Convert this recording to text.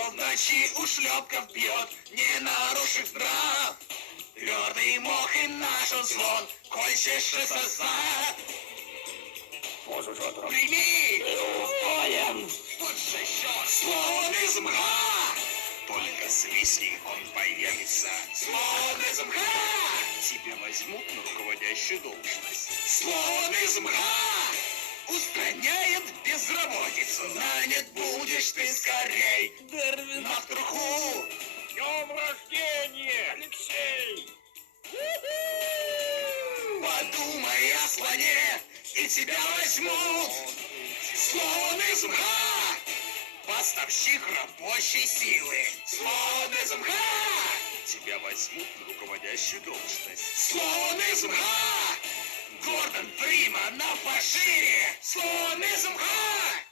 Кто в ночи ушлепков бьет, не нарушив нрав? Твердый мох и наш он слон, кольчешься состав. Прими! Устоем! Вот же еще слон из мха! Только свистни, он появится. Слон из мха! Тебя возьмут на руководящую должность. Слон из мха! Устраняет безработицу. Нанят будешь ты скорей. Дарвин на труху. Днем рождения, Алексей! Подумай о слоне, и тебя возьмут. Слон из мха! Поставщик рабочей силы. Слон из мха! Тебя возьмут на руководящую должность. Слон из мха! Гордон Фриман на пошире. Слон из мха!